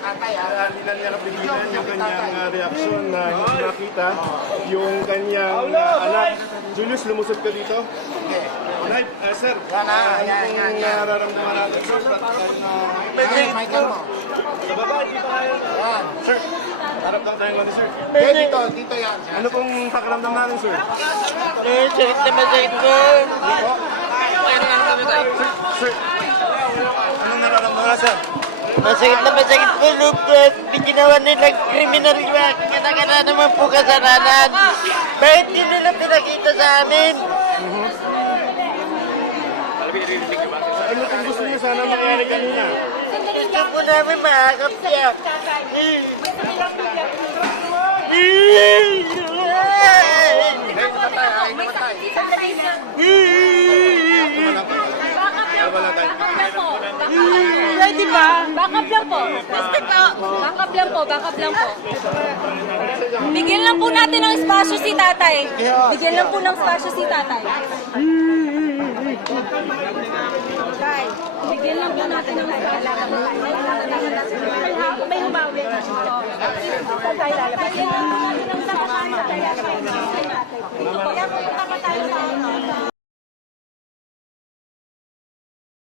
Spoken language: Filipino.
Hindi na niya napigilan yung kanyang reaksyon na hindi nakita yung kanyang anak. Julius, lumusot ka dito. Nay, sir, ano pong nararamdaman natin, sir? Michael mo. Sa baba, hindi pa kaya. Sir, harap lang tayong mali, sir. Dito yan. Ano pong pakiramdam natin, sir? Sakit na masakit ko. Sir, anong nararamdaman na, sir? Masakit na masakit po, Lucas. Ginawa nilang criminal work. Kaya naman po kasalanan. Bakit hindi nila pinakita sa amin? Ano kung gusto niyo sana mangyari kanina? Gusto po namin maakap siya. Di ba? Backup lang po. Backup lang po, backup lang po. Bigyan lang po natin ng espasyo si tatay. Bigyan lang po ng espasyo si tatay. Tay, bigyan lang po natin ng espasyo. May humawi. Tatay, lalabas. Bigyan lang po natin ng espasyo. Kaya po tama tayo sa